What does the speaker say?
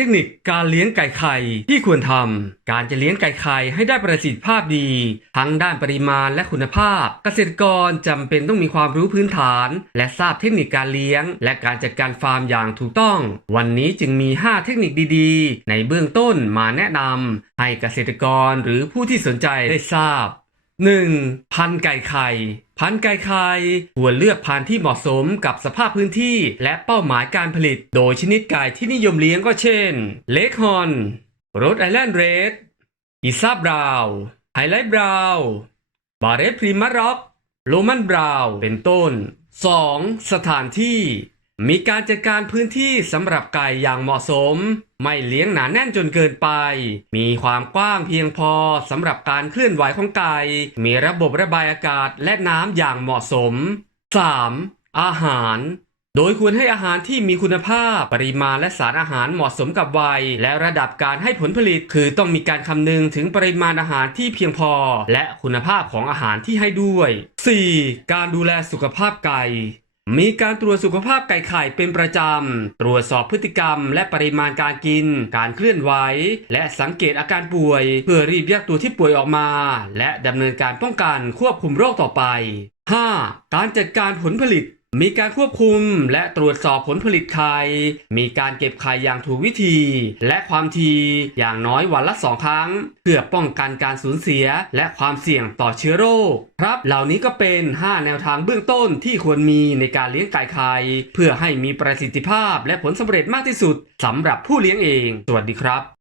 ทคนิคการเลี้ยงไก่ไข่ที่ควรทำ การจะเลี้ยงไก่ไข่ให้ได้ประสิทธิภาพดี ทั้งด้านปริมาณและคุณภาพ เกษตรกรจำเป็นต้องมีความรู้พื้นฐาน และทราบเทคนิคการเลี้ยง และการจัดการฟาร์มอย่างถูกต้อง วันนี้จึงมี 5 เทคนิคดีๆ ในเบื้องต้นมาแนะนำให้เกษตรกรหรือผู้ที่สนใจได้ทราบ 1. พันไก่ไข่ พันไก่ไข่ควรเลือกพันธุ์ที่เหมาะสมกับสภาพพื้นที่และเป้าหมายการผลิต โดยชนิดไก่ที่นิยมเลี้ยงก็เช่น เลคฮอนโรดไอแลนด์เรดอิซาบราวไฮไลท์บราวบาเรพริมาร็อกโรมันบราวเป็นต้น 2. สถานที่ มีการจัดการพื้นที่สำหรับไก่อย่างเหมาะสม ไม่เลี้ยงหนาแน่นจนเกินไป มีความกว้างเพียงพอสำหรับการเคลื่อนไหวของไก่ มีระบบระบายอากาศและน้ำอย่างเหมาะสม 3. อาหาร โดยควรให้อาหารที่มีคุณภาพ ปริมาณและสารอาหารเหมาะสมกับวัย และระดับการให้ผลผลิต คือต้องมีการคำนึงถึงปริมาณอาหารที่เพียงพอ และคุณภาพของอาหารที่ให้ด้วย 4. การดูแลสุขภาพไก่ มีการตรวจสุขภาพไก่ไข่เป็นประจำ ตรวจสอบพฤติกรรม และปริมาณการกิน การเคลื่อนไหว และสังเกตอาการป่วย เพื่อรีบแยกตัวที่ป่วยออกมา และดำเนินการป้องกันควบคุมโรคต่อไป 5. การจัดการผลผลิต มีการควบคุมและตรวจสอบผลผลิตไข่ มีการเก็บไข่อย่างถูกวิธี และความทีอย่างน้อยวันละสองครั้ง เพื่อป้องกันการสูญเสียและความเสี่ยงต่อเชื้อโรค ครับ เหล่านี้ก็เป็น 5 แนวทางเบื้องต้นที่ควรมีในการเลี้ยงไก่ไข่ เพื่อให้มีประสิทธิภาพและผลสำเร็จมากที่สุดสำหรับผู้เลี้ยงเอง สวัสดีครับ